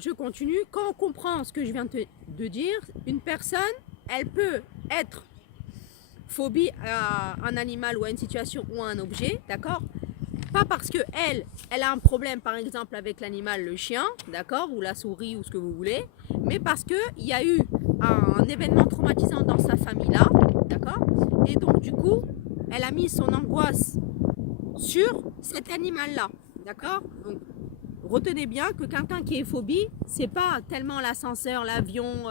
je continue. Quand on comprend ce que je viens de dire, une personne, elle peut être phobie à un animal ou à une situation ou à un objet, d'accord? Pas parce que elle a un problème, par exemple, avec l'animal, le chien, d'accord, ou la souris, ou ce que vous voulez, mais parce qu'il y a eu un événement traumatisant dans sa famille-là, d'accord? Et donc, du coup, elle a mis son angoisse sur cet animal-là, d'accord? Donc, retenez bien que quelqu'un qui est phobie, c'est pas tellement l'ascenseur, l'avion,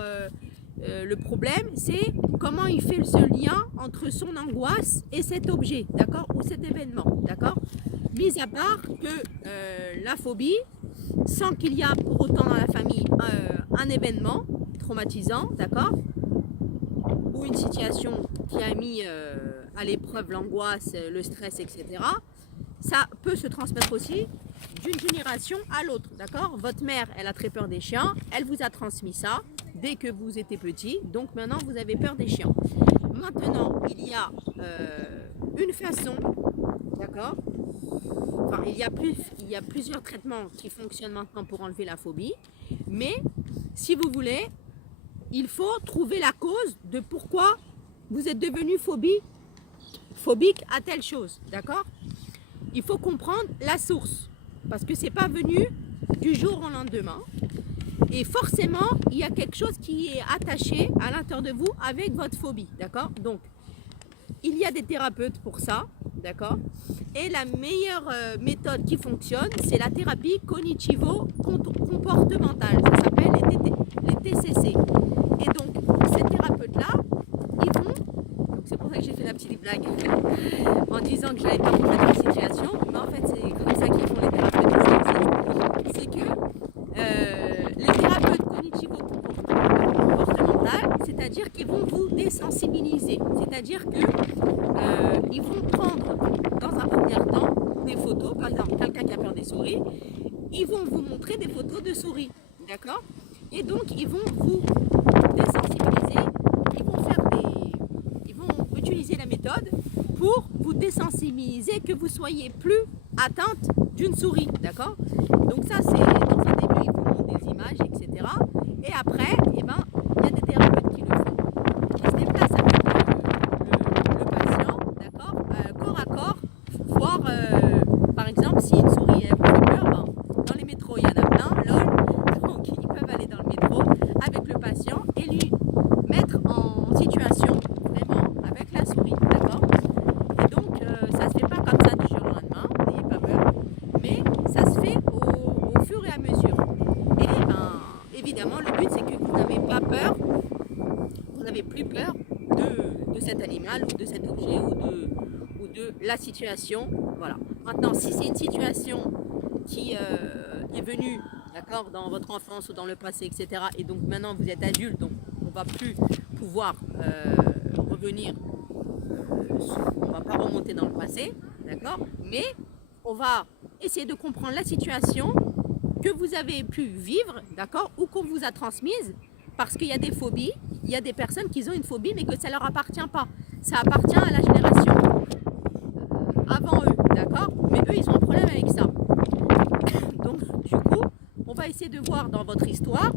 le problème, c'est comment il fait ce lien entre son angoisse et cet objet, d'accord, ou cet événement, d'accord. Mis à part que la phobie, sans qu'il y a pour autant dans la famille un événement traumatisant, d'accord, ou une situation qui a mis à l'épreuve l'angoisse, le stress, etc., ça peut se transmettre aussi d'une génération à l'autre, d'accord. Votre mère, elle a très peur des chiens, elle vous a transmis ça dès que vous étiez petit, donc maintenant vous avez peur des chiens. Maintenant, il y a une façon, d'accord, enfin il y a plusieurs traitements qui fonctionnent maintenant pour enlever la phobie, mais si vous voulez, il faut trouver la cause de pourquoi vous êtes devenu phobique à telle chose, d'accord. Il faut comprendre la source, parce que c'est pas venu du jour au lendemain. Et forcément, il y a quelque chose qui est attaché à l'intérieur de vous avec votre phobie, d'accord. Donc, il y a des thérapeutes pour ça, d'accord. Et la meilleure méthode qui fonctionne, c'est la thérapie cognitivo-comportementale. Ça s'appelle les TCC. Et donc, ces thérapeutes-là, ils vont... Donc, c'est pour ça que j'ai fait la petite blague en disant que je n'avais pas compris la situation. Mais en fait, c'est comme ça qu'ils font les thérapeutes TCC. C'est que les thérapeutes cognitivo-comportementales, c'est-à-dire qu'ils vont vous désensibiliser. C'est-à-dire qu'ils vont prendre dans un premier temps des photos, par exemple quelqu'un qui a peur des souris, ils vont vous montrer des photos de souris, d'accord. Et donc ils vont vous désensibiliser, ils vont utiliser la méthode pour vous désensibiliser, que vous soyez plus atteinte d'une souris, d'accord. Donc ça, c'est dans un début, ils vous montrent des images, etc. Et après, eh ben, il y a des thérapeutes qui le font, qui se déplacent avec le patient, d'accord, corps à corps, voir, par exemple, si une souris elle vous fait peur, ben, dans les métros, il y en a plein, lol, donc ils peuvent aller dans le métro avec le patient et lui mettre en situation vraiment avec la souris, d'accord. Et donc, ça se fait pas comme ça du jour au lendemain, n'ayez pas peur, mais ça se fait au fur et à mesure. Et ben, évidemment, le but c'est que vous n'avez pas peur, vous n'avez plus peur de cet animal ou de cet objet ou de la situation. Voilà. Maintenant, si c'est une situation qui est venue, d'accord, dans votre enfance ou dans le passé, etc., et donc maintenant vous êtes adulte, donc on ne va plus pouvoir revenir, on ne va pas remonter dans le passé, d'accord, mais on va essayer de comprendre la situation que vous avez pu vivre, d'accord, ou qu'on vous a transmise, parce qu'il y a des phobies, il y a des personnes qui ont une phobie, mais que ça ne leur appartient pas. Ça appartient à la génération avant eux, d'accord, mais eux, ils ont un problème avec ça. Donc, du coup, on va essayer de voir dans votre histoire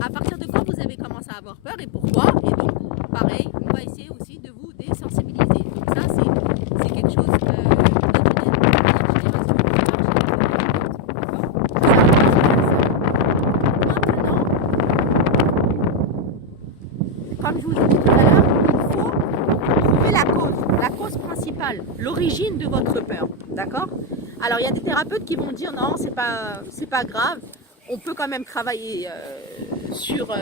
à partir de quand vous avez commencé à avoir peur et pourquoi. Et donc, pareil, on va essayer aussi de vous désensibiliser. Donc ça, c'est quelque chose comme je vous l'ai dit tout à l'heure, il faut trouver la cause principale, l'origine de votre peur, d'accord. Alors il y a des thérapeutes qui vont dire non, c'est pas grave, on peut quand même travailler sur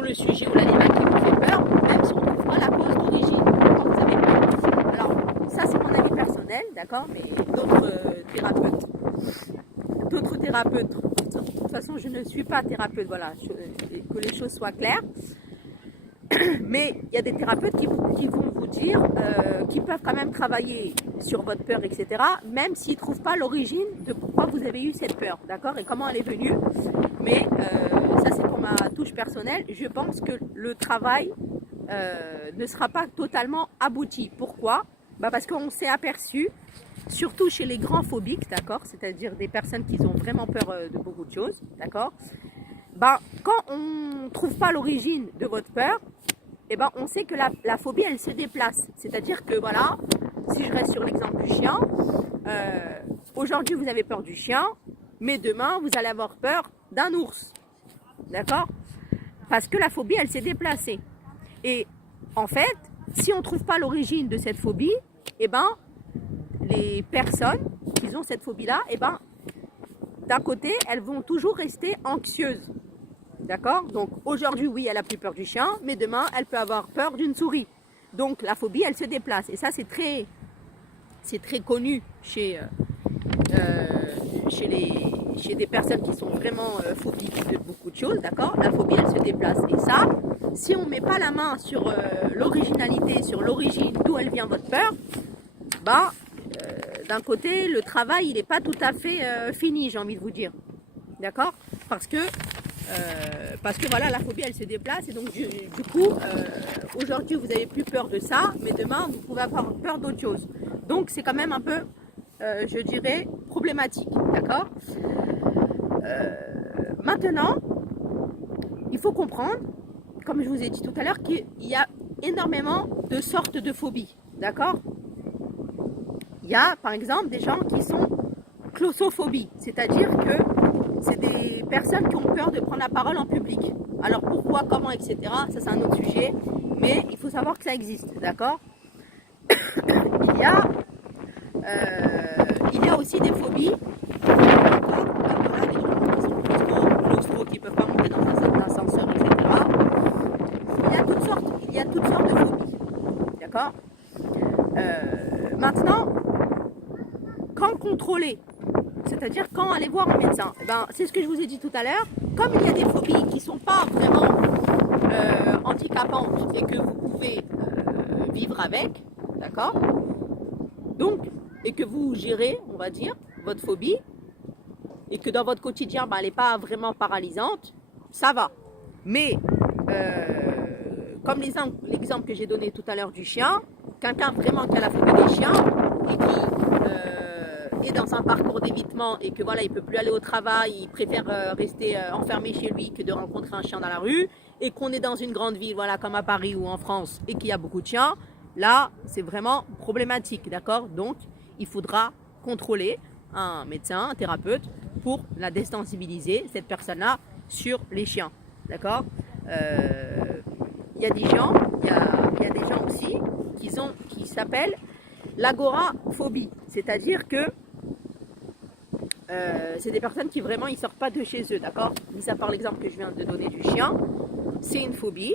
le sujet ou l'animal qui vous fait peur, même si on ne trouve pas la cause d'origine quand vous avez peur. Alors ça c'est mon avis personnel, d'accord, mais d'autres thérapeutes, de toute façon je ne suis pas thérapeute, voilà, que les choses soient claires. Mais il y a des thérapeutes qui vont vous dire qu'ils peuvent quand même travailler sur votre peur, etc., même s'ils ne trouvent pas l'origine de pourquoi vous avez eu cette peur, d'accord, et comment elle est venue. Mais ça, c'est pour ma touche personnelle. Je pense que le travail ne sera pas totalement abouti. Pourquoi? Parce qu'on s'est aperçu, surtout chez les grands phobiques, d'accord, c'est-à-dire des personnes qui ont vraiment peur de beaucoup de choses, d'accord, quand on ne trouve pas l'origine de votre peur, on sait que la phobie, elle se déplace. C'est-à-dire que voilà, si je reste sur l'exemple du chien, aujourd'hui vous avez peur du chien, mais demain vous allez avoir peur d'un ours, d'accord? Parce que la phobie, elle s'est déplacée. Et en fait, si on ne trouve pas l'origine de cette phobie, les personnes qui ont cette phobie-là, d'un côté, elles vont toujours rester anxieuses. D'accord? Donc aujourd'hui, oui, elle a plus peur du chien, mais demain, elle peut avoir peur d'une souris. Donc la phobie, elle se déplace. Et ça, c'est très connu chez des personnes qui sont vraiment phobiques de beaucoup de choses. D'accord? La phobie, elle se déplace. Et ça, si on ne met pas la main sur l'originalité, sur l'origine, d'où elle vient votre peur, d'un côté, le travail, il n'est pas tout à fait fini, j'ai envie de vous dire. D'accord? Parce que voilà, la phobie, elle se déplace. Et donc, du coup, aujourd'hui, vous n'avez plus peur de ça, mais demain, vous pouvez avoir peur d'autre chose. Donc, c'est quand même un peu, je dirais, problématique. D'accord? Maintenant, il faut comprendre, comme je vous ai dit tout à l'heure, qu'il y a énormément de sortes de phobies. D'accord? Il y a, par exemple, des gens qui sont claustrophobie, c'est-à-dire que c'est des personnes qui ont peur de prendre la parole en public. Alors pourquoi, comment, etc. Ça c'est un autre sujet, mais il faut savoir que ça existe, d'accord? il y a aussi des phobies. Voilà, des gens qui sont claustro, qui ne peuvent pas monter dans un ascenseur, etc. Il y a toutes sortes de phobies, d'accord? Maintenant, quand contrôler, c'est-à-dire quand aller voir un médecin, c'est ce que je vous ai dit tout à l'heure. Comme il y a des phobies qui ne sont pas vraiment handicapantes et que vous pouvez vivre avec, d'accord? Donc, et que vous gérez, on va dire, votre phobie, et que dans votre quotidien, elle n'est pas vraiment paralysante, ça va. Mais, comme l'exemple que j'ai donné tout à l'heure du chien, quelqu'un vraiment qui a la phobie des chiens et qui est dans un parcours d'évitement et que voilà, il ne peut plus aller au travail, il préfère rester enfermé chez lui que de rencontrer un chien dans la rue, et qu'on est dans une grande ville, voilà, comme à Paris ou en France, et qu'il y a beaucoup de chiens, là, c'est vraiment problématique, d'accord? Donc, il faudra contrôler un médecin, un thérapeute, pour la désensibiliser, cette personne-là, sur les chiens, d'accord? Il y a des gens aussi qui s'appellent l'agoraphobie, c'est-à-dire que c'est des personnes qui vraiment ils sortent pas de chez eux, d'accord? Mis à part l'exemple que je viens de donner du chien, c'est une phobie,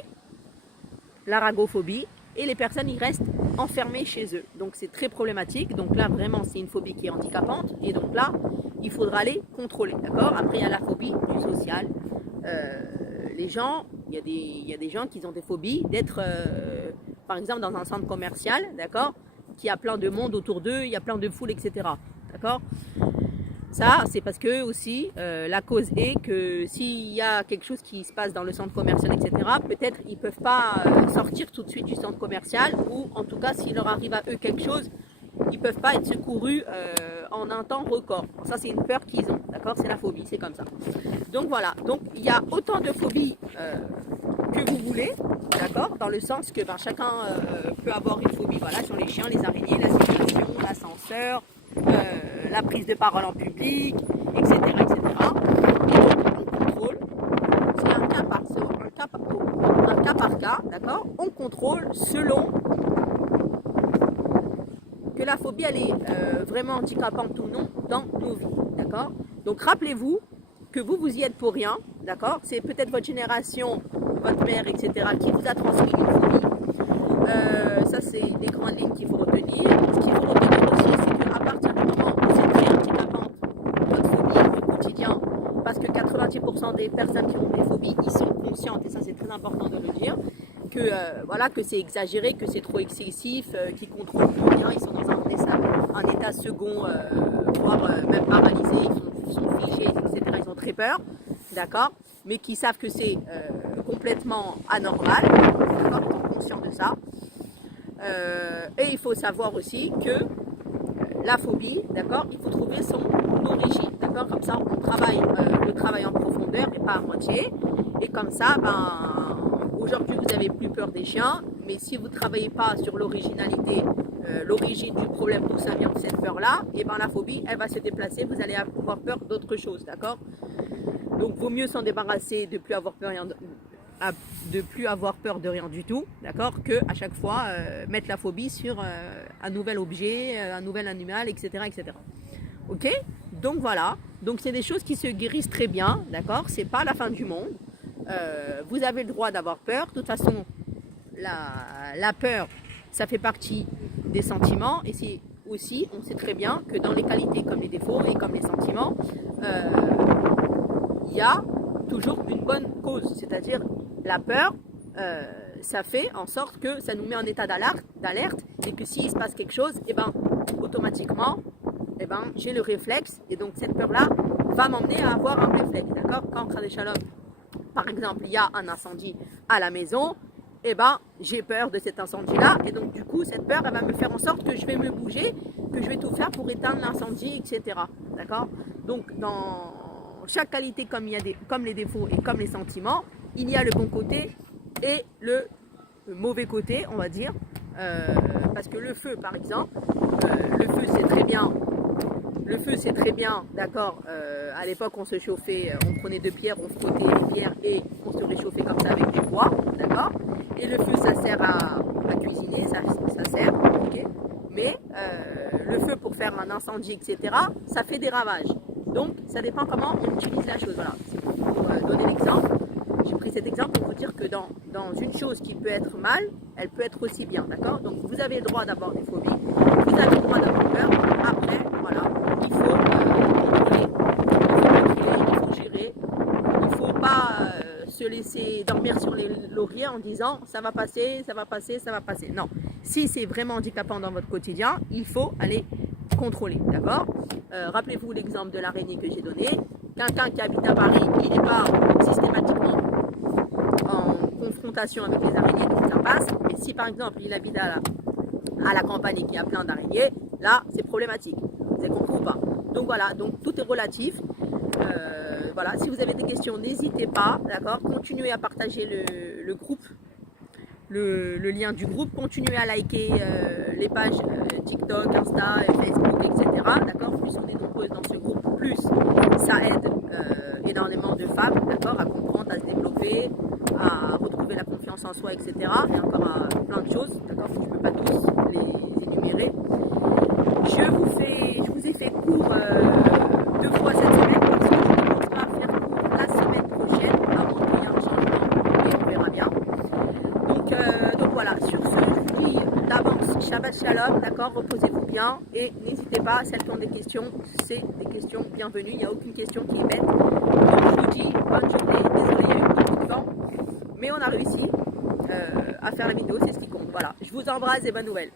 l'aragophobie, et les personnes ils restent enfermés chez eux, donc c'est très problématique. Donc là vraiment c'est une phobie qui est handicapante, et donc là il faudra les contrôler, d'accord? Après il y a la phobie du social. Les gens, il y a des gens qui ont des phobies d'être par exemple dans un centre commercial, d'accord, qui a plein de monde autour d'eux, il y a plein de foules, etc. D'accord? Ça, c'est parce que aussi, la cause est que s'il y a quelque chose qui se passe dans le centre commercial, etc., peut-être ils ne peuvent pas sortir tout de suite du centre commercial, ou en tout cas, s'il leur arrive à eux quelque chose, ils ne peuvent pas être secourus en un temps record. Ça, c'est une peur qu'ils ont, d'accord? C'est la phobie, c'est comme ça. Donc voilà, donc il y a autant de phobies que vous voulez, d'accord? Dans le sens que chacun peut avoir une phobie, voilà, sur les chiens, les araignées, la situation, l'ascenseur, la prise de parole en public, etc. etc. Et donc, on contrôle, c'est un cas par cas, d'accord? On contrôle selon que la phobie, elle est vraiment handicapante ou non dans nos vies, d'accord? Donc, rappelez-vous que vous y êtes pour rien, d'accord? C'est peut-être votre génération, votre mère, etc., qui vous a transmis une phobie. Ça, c'est les grandes lignes qu'il faut retenir. Ce qu'il faut retenir aussi, c'est qu'à partir du moment où c'est très handicapante, votre phobie au quotidien, parce que 90% des personnes qui ont des phobies, ils sont conscientes, et ça c'est très important de le dire, que voilà, que c'est exagéré, que c'est trop excessif, qu'ils contrôlent plus rien, ils sont dans un état second, voire même paralysé, ils sont figés, etc. Ils ont très peur, d'accord, mais qui savent que c'est complètement anormal, d'accord, ils sont conscients de ça. Et il faut savoir aussi que la phobie, d'accord, il faut trouver son origine, d'accord, comme ça on travaille le travail en profondeur et pas à moitié. Et comme ça, aujourd'hui vous avez plus peur des chiens, mais si vous ne travaillez pas sur l'originalité, l'origine du problème, d'où ça vient cette peur-là, et la phobie, elle va se déplacer, vous allez avoir peur d'autre chose, d'accord. Donc, vaut mieux s'en débarrasser, de plus avoir peur de rien du tout, d'accord, que à chaque fois mettre la phobie sur un nouvel objet, un nouvel animal, etc., etc. Ok. Donc voilà. Donc c'est des choses qui se guérissent très bien, d'accord. C'est pas la fin du monde. Vous avez le droit d'avoir peur. De toute façon, la peur, ça fait partie des sentiments, et c'est aussi, on sait très bien que dans les qualités comme les défauts et comme les sentiments, il y a toujours une bonne cause, c'est-à-dire la peur, ça fait en sorte que ça nous met en état d'alerte, et que s'il se passe quelque chose, automatiquement, j'ai le réflexe, et donc cette peur-là va m'emmener à avoir un réflexe, d'accord. Quand par exemple, il y a un incendie à la maison, j'ai peur de cet incendie-là, et donc du coup, cette peur, elle va me faire en sorte que je vais me bouger, que je vais tout faire pour éteindre l'incendie, etc. D'accord. Donc, dans chaque qualité, comme les défauts et comme les sentiments, il y a le bon côté et le mauvais côté, on va dire. Parce que le feu, par exemple, le feu, c'est très bien. Le feu, c'est très bien, d'accord. À l'époque, on se chauffait, on prenait deux pierres, on frottait les pierres et on se réchauffait comme ça avec du bois, d'accord. Et le feu, ça sert à cuisiner, ça sert, ok. Mais le feu, pour faire un incendie, etc., ça fait des ravages. Donc, ça dépend comment on utilise la chose. Voilà, c'est pour vous donner l'exemple. J'ai pris cet exemple pour vous dire que dans une chose qui peut être mal, elle peut être aussi bien, d'accord. Donc, vous avez le droit d'avoir des phobies, vous avez le droit d'avoir peur. Après, voilà, il faut contrôler, il faut gérer. Il ne faut pas se laisser dormir sur les lauriers en disant ça va passer, ça va passer, ça va passer. Non, si c'est vraiment handicapant dans votre quotidien, il faut aller contrôler, d'accord. Rappelez-vous l'exemple de l'araignée que j'ai donné. Quelqu'un qui habite à Paris, il n'est pas systématiquement en confrontation avec les araignées, donc ça passe. Mais si par exemple il habite à la campagne et qu'il y a plein d'araignées, là c'est problématique. Vous avez compris ou pas? Donc voilà, donc tout est relatif. Voilà, si vous avez des questions, n'hésitez pas, d'accord. Continuez à partager le groupe, le lien du groupe. Continuez à liker les pages TikTok, Insta, Facebook, etc. D'accord. Plus on est nombreuses dans ce groupe, plus ça aide énormément de femmes, d'accord, à comprendre, à se développer, à retrouver la confiance en soi, etc. Et encore à plein de choses, d'accord. Je ne peux pas tous les énumérer. Je vous ai fait court 2 fois cette semaine parce que je ne pense pas faire court la semaine prochaine, avant qu'il y ait un changement et on verra bien. Donc voilà, sur ce, je vous dis d'avance Shabbat Shalom, d'accord, reposez-vous bien et n'hésitez pas, celles qui ont des questions, c'est des questions bienvenues, il n'y a aucune question qui est bête. Donc je vous dis bonne journée, désolé, il y a eu beaucoup de vent, mais on a réussi à faire la vidéo, c'est ce qui compte. Voilà, je vous embrasse et bonne nouvelle.